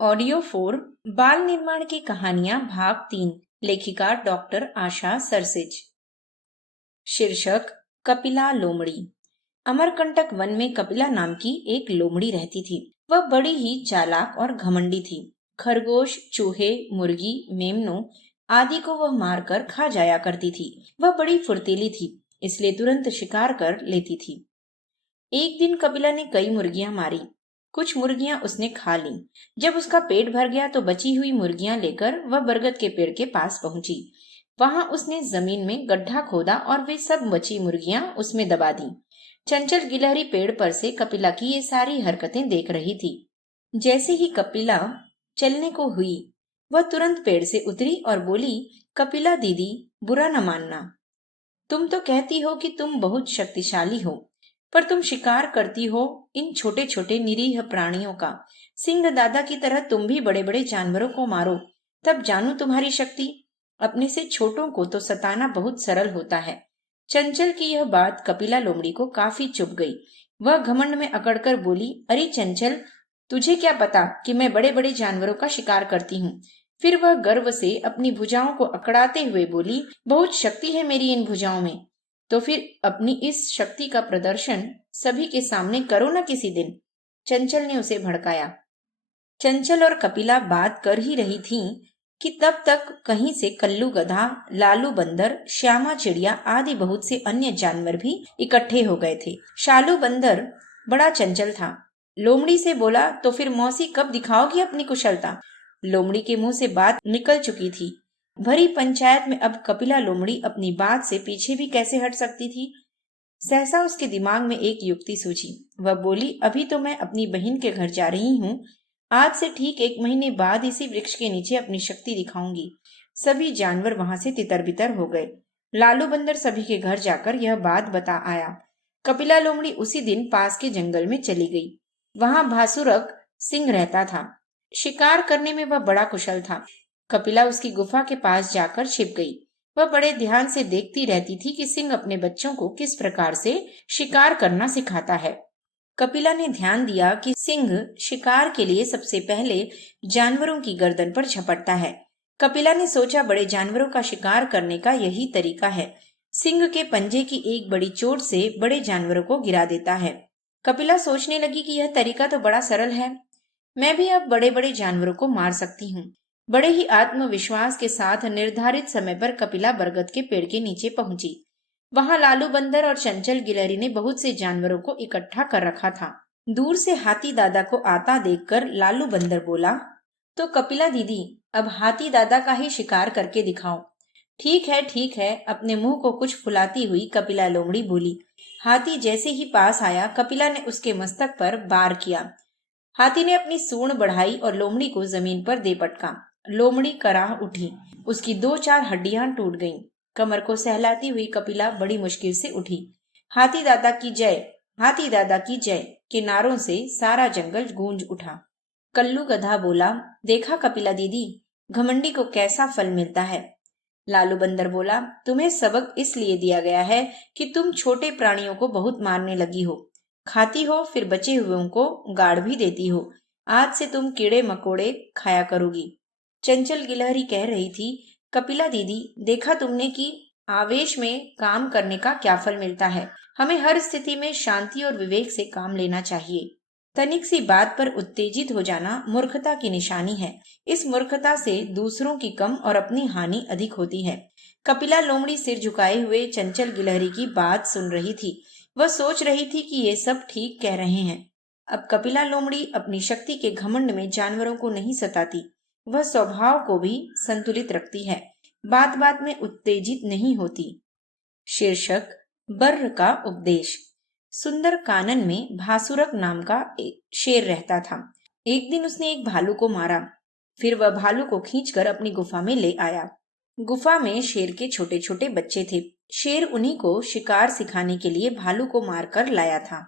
Audio 4 बाल निर्माण की कहानियां भाग 3। लेखिका डॉक्टर आशा सरसिज। शीर्षक कपिला लोमड़ी। अमरकंटक वन में कपिला नाम की एक लोमड़ी रहती थी। वह बड़ी ही चालाक और घमंडी थी। खरगोश, चूहे, मुर्गी, मेमनों आदि को वह मारकर खा जाया करती थी। वह बड़ी फुर्तीली थी, इसलिए तुरंत शिकार कर लेती थी। एक दिन कपिला ने कई मुर्गियां मारी। कुछ मुर्गियां उसने खा लीं। जब उसका पेट भर गया तो बची हुई मुर्गियां लेकर वह बरगद के पेड़ के पास पहुंची। वहां उसने जमीन में गड्ढा खोदा और वे सब बची मुर्गियां उसमें दबा दी। चंचल गिलहरी पेड़ पर से कपिला की ये सारी हरकतें देख रही थी। जैसे ही कपिला चलने को हुई, वह तुरंत पेड़ से उतरी और बोली, कपिला दीदी, बुरा न मानना। तुम तो कहती हो कि तुम बहुत शक्तिशाली हो, पर तुम शिकार करती हो इन छोटे छोटे निरीह प्राणियों का। सिंह दादा की तरह तुम भी बड़े बड़े जानवरों को मारो, तब जानू तुम्हारी शक्ति। अपने से छोटों को तो सताना बहुत सरल होता है। चंचल की यह बात कपिला लोमड़ी को काफी चुभ गई। वह घमंड में अकड़कर बोली, अरे चंचल, तुझे क्या पता कि मैं बड़े बड़े जानवरों का शिकार करती हूँ। फिर वह गर्व से अपनी भुजाओं को अकड़ाते हुए बोली, बहुत शक्ति है मेरी इन भुजाओं में। तो फिर अपनी इस शक्ति का प्रदर्शन सभी के सामने करो ना किसी दिन। चंचल ने उसे भड़काया। चंचल और कपिला बात कर ही रही थीं कि तब तक कहीं से कल्लू गधा, लालू बंदर, श्यामा चिड़िया आदि बहुत से अन्य जानवर भी इकट्ठे हो गए थे। शालू बंदर बड़ा चंचल था। लोमड़ी से बोला, तो फिर मौसी कब दिखाओगी अपनी कुशलता। लोमड़ी के मुंह से बात निकल चुकी थी। भरी पंचायत में अब कपिला लोमड़ी अपनी बात से पीछे भी कैसे हट सकती थी। सहसा उसके दिमाग में एक युक्ति सूझी। वह बोली, अभी तो मैं अपनी बहन के घर जा रही हूँ। आज से ठीक 1 महीने बाद इसी वृक्ष के नीचे अपनी शक्ति दिखाऊंगी। सभी जानवर वहां से तितर बितर हो गए। लालू बंदर सभी के घर जाकर यह बात बता आया। कपिला लोमड़ी उसी दिन पास के जंगल में चली गई। वहां भासुरक सिंह रहता था। शिकार करने में वह बड़ा कुशल था। कपिला उसकी गुफा के पास जाकर छिप गई। वह बड़े ध्यान से देखती रहती थी कि सिंह अपने बच्चों को किस प्रकार से शिकार करना सिखाता है। कपिला ने ध्यान दिया कि सिंह शिकार के लिए सबसे पहले जानवरों की गर्दन पर झपटता है। कपिला ने सोचा, बड़े जानवरों का शिकार करने का यही तरीका है। सिंह के पंजे की एक बड़ी चोट से बड़े जानवरों को गिरा देता है। कपिला सोचने लगी कि यह तरीका तो बड़ा सरल है। मैं भी अब बड़े बड़े जानवरों को मार सकती हूँ। बड़े ही आत्मविश्वास के साथ निर्धारित समय पर कपिला बरगद के पेड़ के नीचे पहुंची। वहां लालू बंदर और चंचल गिलहरी ने बहुत से जानवरों को इकट्ठा कर रखा था। दूर से हाथी दादा को आता देखकर लालू बंदर बोला, तो कपिला दीदी, अब हाथी दादा का ही शिकार करके दिखाओ। ठीक है, अपने मुंह को कुछ फुलाती हुई कपिला लोमड़ी बोली। हाथी जैसे ही पास आया, कपिला ने उसके मस्तक पर वार किया। हाथी ने अपनी सूंड बढ़ाई और लोमड़ी को जमीन पर दे पटका। लोमड़ी कराह उठी। उसकी 2-4 हड्डियां टूट गईं। कमर को सहलाती हुई कपिला बड़ी मुश्किल से उठी। हाथी दादा की जय, हाथी दादा की जय के नारों से सारा जंगल गूंज उठा। कल्लू गधा बोला, देखा कपिला दीदी, घमंडी को कैसा फल मिलता है। लालू बंदर बोला, तुम्हें सबक इसलिए दिया गया है कि तुम छोटे प्राणियों को बहुत मारने लगी हो। खाती हो, फिर बचे हुए को गाड़ भी देती हो। आज से तुम कीड़े मकोड़े खाया करोगी। चंचल गिलहरी कह रही थी, कपिला दीदी, देखा तुमने कि आवेश में काम करने का क्या फल मिलता है। हमें हर स्थिति में शांति और विवेक से काम लेना चाहिए। तनिक सी बात पर उत्तेजित हो जाना मूर्खता की निशानी है। इस मूर्खता से दूसरों की कम और अपनी हानि अधिक होती है। कपिला लोमड़ी सिर झुकाए हुए चंचल गिलहरी की बात सुन रही थी। वह सोच रही थी कि ये सब ठीक कह रहे हैं। अब कपिला लोमड़ी अपनी शक्ति के घमंड में जानवरों को नहीं सताती। वह स्वभाव को भी संतुलित रखती है, बात बात में उत्तेजित नहीं होती। शीर्षक बर्र का उपदेश। सुंदर कानन में भासुरक नाम का एक शेर रहता था। एक दिन उसने एक भालू को मारा। फिर वह भालू को खींचकर अपनी गुफा में ले आया। गुफा में शेर के छोटे छोटे बच्चे थे। शेर उन्हीं को शिकार सिखाने के लिए भालू को मारकर लाया था।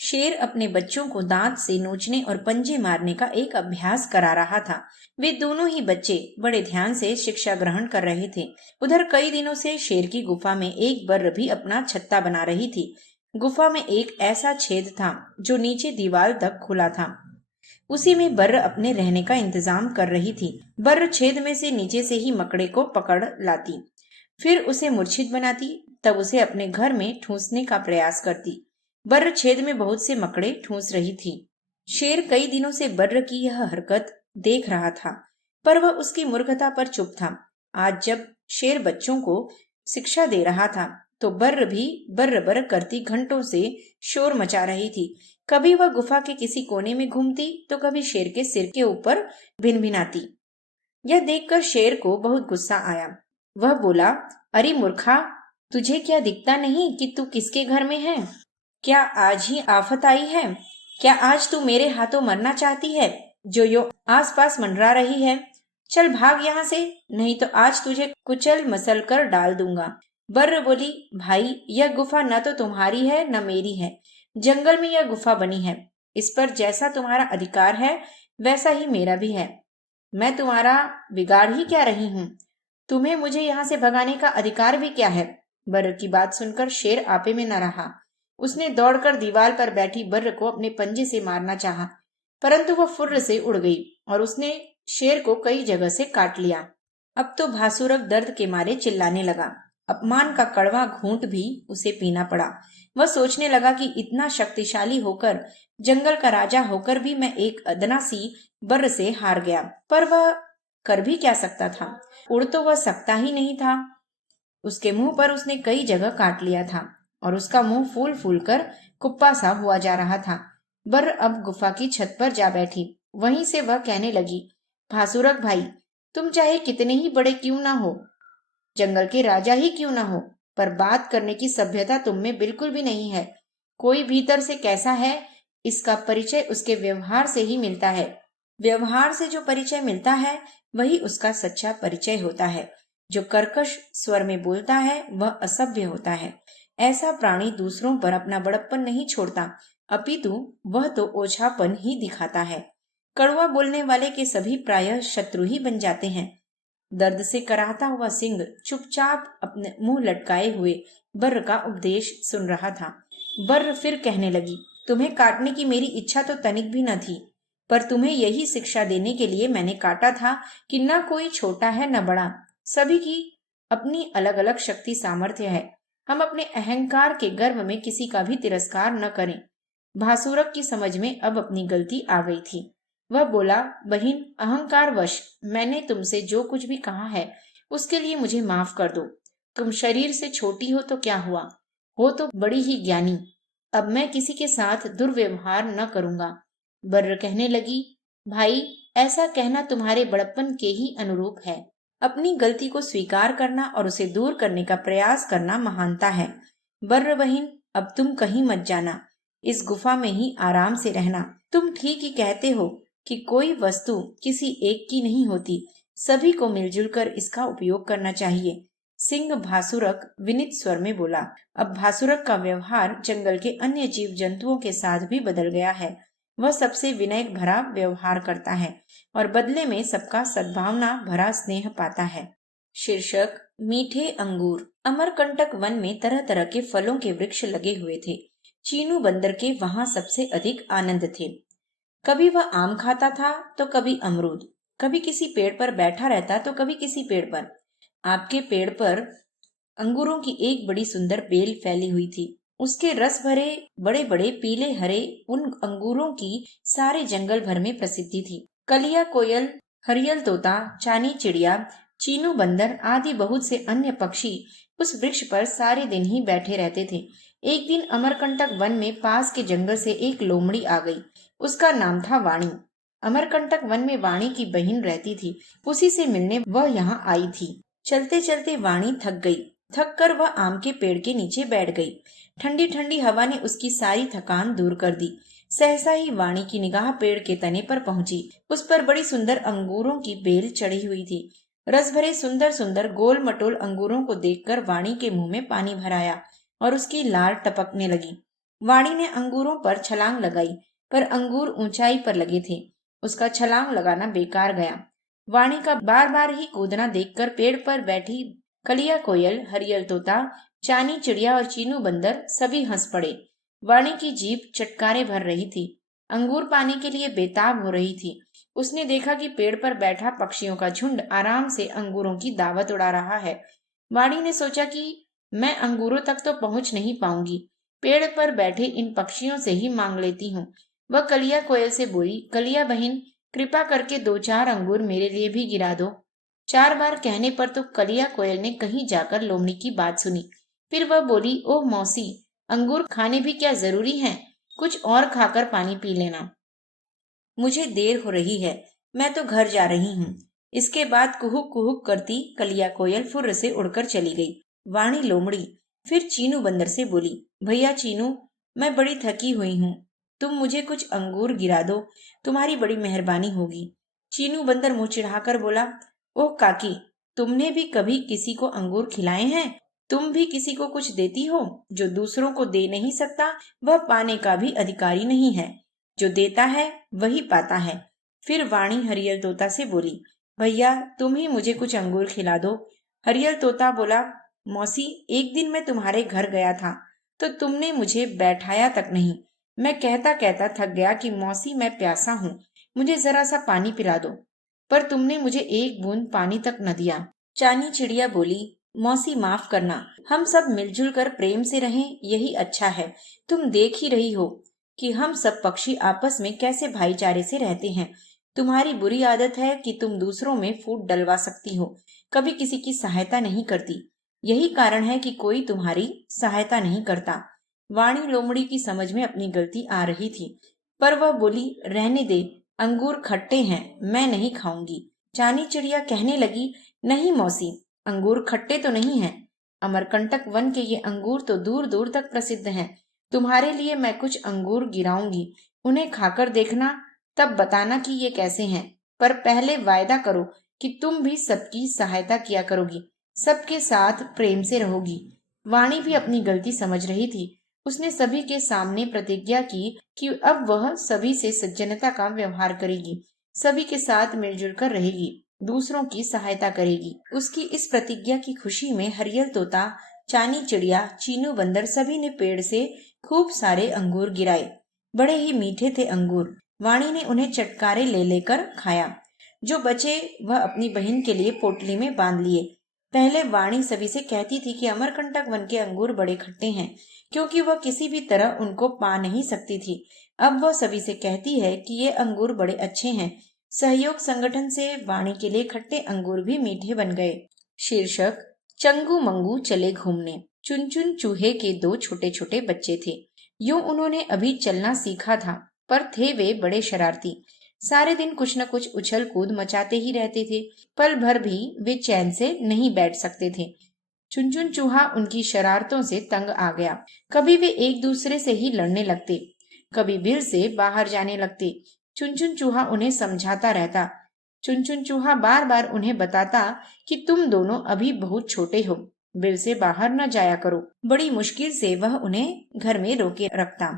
शेर अपने बच्चों को दांत से नोचने और पंजे मारने का एक अभ्यास करा रहा था। वे दोनों ही बच्चे बड़े ध्यान से शिक्षा ग्रहण कर रहे थे। उधर कई दिनों से शेर की गुफा में एक बर्र भी अपना छत्ता बना रही थी। गुफा में एक ऐसा छेद था जो नीचे दीवार तक खुला था। उसी में बर्र अपने रहने का इंतजाम कर रही थी। बर्र छेद में से नीचे से ही मकड़े को पकड़ लाती, फिर उसे मूर्छित बनाती, तब उसे अपने घर में ठूंसने का प्रयास करती। बर्र छेद में बहुत से मकड़े ठूंस रही थी। शेर कई दिनों से बर्र की यह हरकत देख रहा था, पर वह उसकी मूर्खता पर चुप था। आज जब शेर बच्चों को शिक्षा दे रहा था, तो बर्र भी बर्र बर्र करती घंटों से शोर मचा रही थी। कभी वह गुफा के किसी कोने में घूमती, तो कभी शेर के सिर के ऊपर भिनभिनाती। यह देखकर शेर को बहुत गुस्सा आया। वह बोला, अरे मूर्खा, तुझे क्या दिखता नहीं कि तू किसके घर में है? क्या आज ही आफत आई है? क्या आज तू मेरे हाथों मरना चाहती है, जो यो आसपास मंडरा रही है? चल भाग यहाँ से, नहीं तो आज तुझे कुचल मसल कर डाल दूंगा। बर्र बोली, भाई, यह गुफा न तो तुम्हारी है न मेरी है। जंगल में यह गुफा बनी है, इस पर जैसा तुम्हारा अधिकार है वैसा ही मेरा भी है। मैं तुम्हारा बिगाड़ ही क्या रही हूँ? तुम्हें मुझे यहाँ से भगाने का अधिकार भी क्या है? बर्र की बात सुनकर शेर आपे में न रहा। उसने दौड़कर दीवार पर बैठी बर्र को अपने पंजे से मारना चाहा, परंतु वह फुर्र से उड़ गई और उसने शेर को कई जगह से काट लिया। अब तो भासुरक दर्द के मारे चिल्लाने लगा। अपमान का कड़वा घूंट भी उसे पीना पड़ा। वह सोचने लगा कि इतना शक्तिशाली होकर, जंगल का राजा होकर भी मैं एक अदना सी बर्र से हार गया। पर वह कर भी क्या सकता था? उड़ तो वह सकता ही नहीं था। उसके मुंह पर उसने कई जगह काट लिया था और उसका मुंह फूल फूल कर कुप्पा सा हुआ जा रहा था। बर्र अब गुफा की छत पर जा बैठी। वहीं से वह कहने लगी, भासुरक भाई, तुम चाहे कितने ही बड़े क्यों ना हो, जंगल के राजा ही क्यों ना हो, पर बात करने की सभ्यता तुम में बिल्कुल भी नहीं है। कोई भीतर से कैसा है, इसका परिचय उसके व्यवहार से ही मिलता है। व्यवहार से जो परिचय मिलता है, वही उसका सच्चा परिचय होता है। जो कर्कश स्वर में बोलता है, वह असभ्य होता है। ऐसा प्राणी दूसरों पर अपना बड़प्पन नहीं छोड़ता, अपितु वह तो ओछापन ही दिखाता है। कड़वा बोलने वाले के सभी प्रायः शत्रु ही बन जाते हैं। दर्द से कराहता हुआ सिंह चुपचाप अपने मुंह लटकाए हुए बर्र का उपदेश सुन रहा था। बर्र फिर कहने लगी, तुम्हें काटने की मेरी इच्छा तो तनिक भी न थी, पर तुम्हें यही शिक्षा देने के लिए मैंने काटा था कि न कोई छोटा है न बड़ा, सभी की अपनी अलग अलग शक्ति सामर्थ्य है। हम अपने अहंकार के गर्व में किसी का भी तिरस्कार न करें। भासुरक की समझ में अब अपनी गलती आ गई थी। वह बोला, बहिन, अहंकारवश मैंने तुमसे जो कुछ भी कहा है उसके लिए मुझे माफ कर दो। तुम शरीर से छोटी हो तो क्या हुआ, हो तो बड़ी ही ज्ञानी। अब मैं किसी के साथ दुर्व्यवहार न करूंगा। बर्र कहने लगी, भाई, ऐसा कहना तुम्हारे बड़प्पन के ही अनुरूप है। अपनी गलती को स्वीकार करना और उसे दूर करने का प्रयास करना महानता है। बर्र बहिन, अब तुम कहीं मत जाना, इस गुफा में ही आराम से रहना। तुम ठीक ही कहते हो कि कोई वस्तु किसी एक की नहीं होती, सभी को मिलजुल कर इसका उपयोग करना चाहिए। सिंह भासुरक विनित स्वर में बोला। अब भासुरक का व्यवहार जंगल के अन्य जीव जंतुओं के साथ भी बदल गया है। वह सबसे विनय भरा व्यवहार करता है और बदले में सबका सद्भावना भरा स्नेह पाता है। शीर्षक, मीठे अंगूर। अमरकंटक वन में तरह तरह के फलों के वृक्ष लगे हुए थे। चीनू बंदर के वहां सबसे अधिक आनंद थे। कभी वह आम खाता था तो कभी अमरूद, कभी किसी पेड़ पर बैठा रहता तो कभी किसी पेड़ पर। आपके पेड़ पर अंगूरों की एक बड़ी सुंदर बेल फैली हुई थी। उसके रस भरे बड़े बड़े पीले हरे उन अंगूरों की सारे जंगल भर में प्रसिद्धि थी। कलिया कोयल, हरियल तोता, चानी चिड़िया, चीनू बंदर आदि बहुत से अन्य पक्षी उस वृक्ष पर सारे दिन ही बैठे रहते थे। एक दिन अमरकंटक वन में पास के जंगल से एक लोमड़ी आ गई। उसका नाम था वाणी। अमरकंटक वन में वाणी की बहन रहती थी, उसी से मिलने वह यहाँ आई थी। चलते चलते वाणी थक गई। थक कर वह आम के पेड़ के नीचे बैठ गई। ठंडी ठंडी हवा ने उसकी सारी थकान दूर कर दी। सहसा ही वाणी की निगाह पेड़ के तने पर पहुंची। उस पर बड़ी सुंदर अंगूरों की बेल चढ़ी हुई थी। रस भरे सुंदर सुंदर गोल मटोल अंगूरों को देखकर वाणी के मुंह में पानी भर आया और उसकी लार टपकने लगी। वाणी ने अंगूरों पर छलांग लगाई, पर अंगूर ऊंचाई पर लगे थे। उसका छलांग लगाना बेकार गया। वाणी का बार बार ही कूदना देखकर पेड़ पर बैठी कलिया कोयल, हरियल तोता, चानी चिड़िया और चीनू बंदर सभी हंस पड़े। वाणी की जीभ चटकारे भर रही थी। अंगूर पाने के लिए बेताब हो रही थी। उसने देखा कि पेड़ पर बैठा पक्षियों का झुंड आराम से अंगूरों की दावत उड़ा रहा है। वाणी ने सोचा कि मैं अंगूरों तक तो पहुंच नहीं पाऊंगी, पेड़ पर बैठे इन पक्षियों से ही मांग लेती हूँ। वह कलिया कोयल से बोली, कलिया बहन, कृपा करके 2-4 अंगूर मेरे लिए भी गिरा दो। 4 बार कहने पर तो कलिया कोयल ने कहीं जाकर लोमड़ी की बात सुनी। फिर वह बोली, ओह मौसी, अंगूर खाने भी क्या जरूरी हैं? कुछ और खाकर पानी पी लेना। मुझे देर हो रही है, मैं तो घर जा रही हूँ। इसके बाद कुहुक कुहुक करती कलिया कोयल फुर्र से उड़कर चली गई। वाणी लोमड़ी फिर चीनू बंदर से बोली, भैया चीनू, मैं बड़ी थकी हुई हूँ, तुम मुझे कुछ अंगूर गिरा दो, तुम्हारी बड़ी मेहरबानी होगी। चीनू बंदर मुंह चिढ़ाकर बोला, ओह काकी, तुमने भी कभी किसी को अंगूर खिलाए हैं? तुम भी किसी को कुछ देती हो? जो दूसरों को दे नहीं सकता वह पाने का भी अधिकारी नहीं है, जो देता है वही पाता है। फिर वाणी हरियल तोता से बोली, भैया तुम ही मुझे कुछ अंगूर खिला दो। हरियल तोता बोला, मौसी, एक दिन मैं तुम्हारे घर गया था तो तुमने मुझे बैठाया तक नहीं। मैं कहता कहता थक गया कि मौसी मैं प्यासा हूँ, मुझे जरा सा पानी पिला दो, पर तुमने मुझे एक बूंद पानी तक न दिया। चानी चिड़िया बोली, मौसी माफ करना, हम सब मिलजुल कर प्रेम से रहें, यही अच्छा है। तुम देख ही रही हो कि हम सब पक्षी आपस में कैसे भाईचारे से रहते हैं। तुम्हारी बुरी आदत है कि तुम दूसरों में फूट डलवा सकती हो, कभी किसी की सहायता नहीं करती। यही कारण है कि कोई तुम्हारी सहायता नहीं करता। वाणी लोमड़ी की समझ में अपनी गलती आ रही थी, पर वह बोली, रहने दे, अंगूर खट्टे हैं, मैं नहीं खाऊंगी। चानी चिड़िया कहने लगी, नहीं मौसी, अंगूर खट्टे तो नहीं हैं। अमरकंटक वन के ये अंगूर तो दूर दूर तक प्रसिद्ध हैं। तुम्हारे लिए मैं कुछ अंगूर गिराऊंगी, उन्हें खाकर देखना, तब बताना कि ये कैसे हैं। पर पहले वायदा करो कि तुम भी सबकी सहायता किया करोगी, सबके साथ प्रेम से रहोगी। वाणी भी अपनी गलती समझ रही थी। उसने सभी के सामने प्रतिज्ञा की कि अब वह सभी से सज्जनता का व्यवहार करेगी, सभी के साथ मिलजुल कर रहेगी, दूसरों की सहायता करेगी। उसकी इस प्रतिज्ञा की खुशी में हरियल तोता, चानी चिड़िया, चीनू बंदर सभी ने पेड़ से खूब सारे अंगूर गिराए। बड़े ही मीठे थे अंगूर। वाणी ने उन्हें चटकारे ले लेकर खाया। जो बचे वह अपनी बहन के लिए पोटली में बांध लिए। पहले वाणी सभी से कहती थी कि अमरकंटक वन के अंगूर बड़े खट्टे हैं, क्योंकि वह किसी भी तरह उनको पा नहीं सकती थी। अब वह सभी से कहती है कि ये अंगूर बड़े अच्छे हैं। सहयोग संगठन से वाणी के लिए खट्टे अंगूर भी मीठे बन गए। शीर्षक, चंगू मंगू चले घूमने। चुन चूहे के 2 छोटे छोटे बच्चे थे। यूं उन्होंने अभी चलना सीखा था, पर थे वे बड़े शरारती। सारे दिन कुछ न कुछ उछल कूद मचाते ही रहते थे। पल भर भी वे चैन से नहीं बैठ सकते थे। चुन चूहा उनकी शरारतों से तंग आ गया। कभी वे एक दूसरे से ही लड़ने लगते, कभी बिल से बाहर जाने लगते। चुन चूहा उन्हें समझाता रहता। चुन चूहा बार बार उन्हें बताता कि तुम दोनों अभी बहुत छोटे हो, बिल से बाहर न जाया करो। बड़ी मुश्किल से वह उन्हें घर में रोके रखता।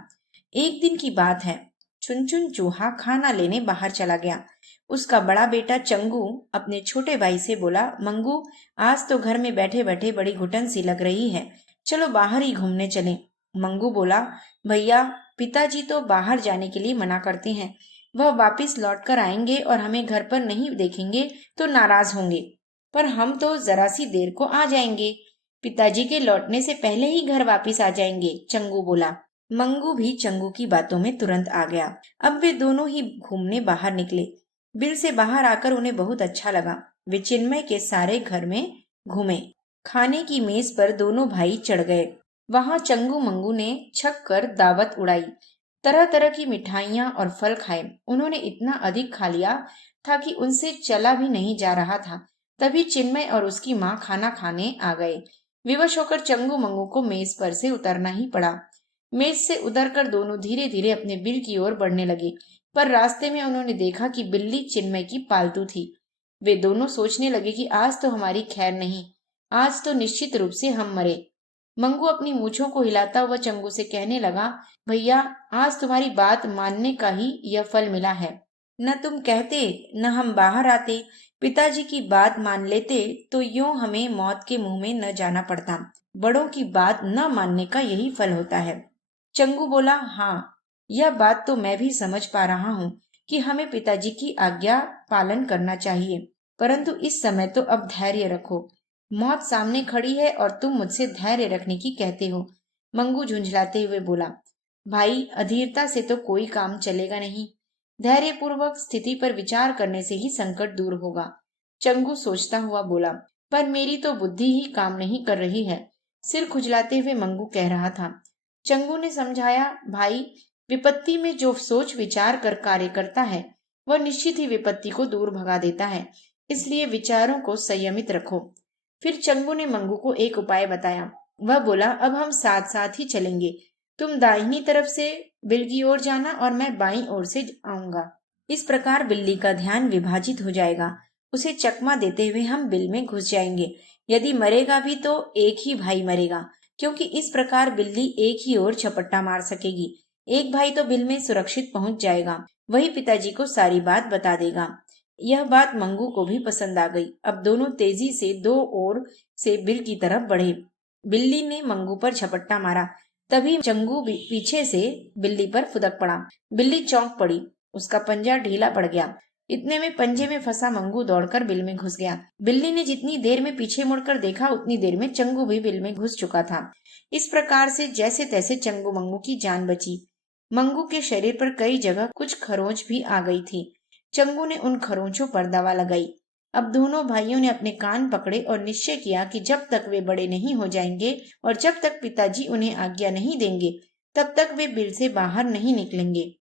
एक दिन की बात है, चुन चूहा खाना लेने बाहर चला गया। उसका बड़ा बेटा चंगू अपने छोटे भाई से बोला, मंगू, आज तो घर में बैठे बैठे बड़ी घुटन सी लग रही है, चलो बाहर ही घूमने चलें। मंगू बोला, भैया, पिताजी तो बाहर जाने के लिए मना करते हैं, वह वापिस लौट कर आएंगे और हमें घर पर नहीं देखेंगे तो नाराज होंगे, पर हम तो जरा सी देर को आ जाएंगे, पिताजी के लौटने से पहले ही घर वापिस आ जाएंगे, चंगू बोला। मंगू भी चंगू की बातों में तुरंत आ गया। अब वे दोनों ही घूमने बाहर निकले। बिल से बाहर आकर उन्हें बहुत अच्छा लगा। वे चिन्मय के सारे घर में घूमे। खाने की मेज पर दोनों भाई चढ़ गए। वहां चंगू मंगू ने छक कर दावत उड़ाई। तरह तरह की मिठाइयां और फल खाए। उन्होंने इतना अधिक खा लिया था कि उनसे चला भी नहीं जा रहा था। तभी चिन्मय और उसकी माँ खाना खाने आ गए। विवश होकर चंगू मंगू को मेज पर से उतरना ही पड़ा। मेज से उतरकर दोनों धीरे धीरे अपने बिल की ओर बढ़ने लगे, पर रास्ते में उन्होंने देखा कि बिल्ली चिन्मय की पालतू थी। वे दोनों सोचने लगे कि आज तो हमारी खैर नहीं, आज तो निश्चित रूप से हम मरे। मंगू अपनी मूछों को हिलाता हुआ चंगू से कहने लगा, भैया, आज तुम्हारी बात मानने का ही यह फल मिला है। न तुम कहते, न हम बाहर आते, पिताजी की बात मान लेते तो यूं हमें मौत के मुंह में न जाना पड़ता। बड़ों की बात न मानने का यही फल होता है। चंगू बोला, हाँ, यह बात तो मैं भी समझ पा रहा हूँ कि हमें पिताजी की आज्ञा पालन करना चाहिए, परंतु इस समय तो अब धैर्य रखो। मौत सामने खड़ी है और तुम मुझसे धैर्य रखने की कहते हो। मंगू झुंझलाते हुए बोला, भाई, अधीरता से तो कोई काम चलेगा नहीं। धैर्यपूर्वक स्थिति पर विचार करने से ही संकट दूर होगा। चंगू सोचता हुआ बोला, पर मेरी तो बुद्धि ही काम नहीं कर रही है। सिर खुजलाते हुए मंगू कह रहा था। चंगू ने समझाया, भाई, विपत्ति में जो सोच विचार कर कार्य करता है वह निश्चित ही विपत्ति को दूर भगा देता है, इसलिए विचारों को संयमित रखो। फिर चंगू ने मंगू को एक उपाय बताया। वह बोला, अब हम साथ साथ ही चलेंगे। तुम दाहिनी तरफ से बिल की ओर जाना और मैं बाईं ओर से आऊंगा। इस प्रकार बिल्ली का ध्यान विभाजित हो जाएगा। उसे चकमा देते हुए हम बिल में घुस जाएंगे। यदि मरेगा भी तो एक ही भाई मरेगा, क्योंकि इस प्रकार बिल्ली एक ही ओर झपट्टा मार सकेगी। एक भाई तो बिल में सुरक्षित पहुंच जाएगा, वही पिताजी को सारी बात बता देगा। यह बात मंगू को भी पसंद आ गई। अब दोनों तेजी से दो ओर से बिल की तरफ बढ़े। बिल्ली ने मंगू पर झपट्टा मारा, तभी चंगू पीछे से बिल्ली पर फुदक पड़ा। बिल्ली चौंक पड़ी, उसका पंजा ढीला पड़ गया। इतने में पंजे में फंसा मंगू दौड़कर बिल में घुस गया। बिल्ली ने जितनी देर में पीछे मुड़कर देखा, उतनी देर में चंगू भी बिल में घुस चुका था। इस प्रकार से जैसे तैसे चंगू मंगू की जान बची। मंगू के शरीर पर कई जगह कुछ खरोंच भी आ गई थी। चंगू ने उन खरोंचों पर दवा लगाई। अब दोनों भाइयों ने अपने कान पकड़े और निश्चय किया कि जब तक वे बड़े नहीं हो जाएंगे और जब तक पिताजी उन्हें आज्ञा नहीं देंगे, तब तक वे बिल से बाहर नहीं निकलेंगे।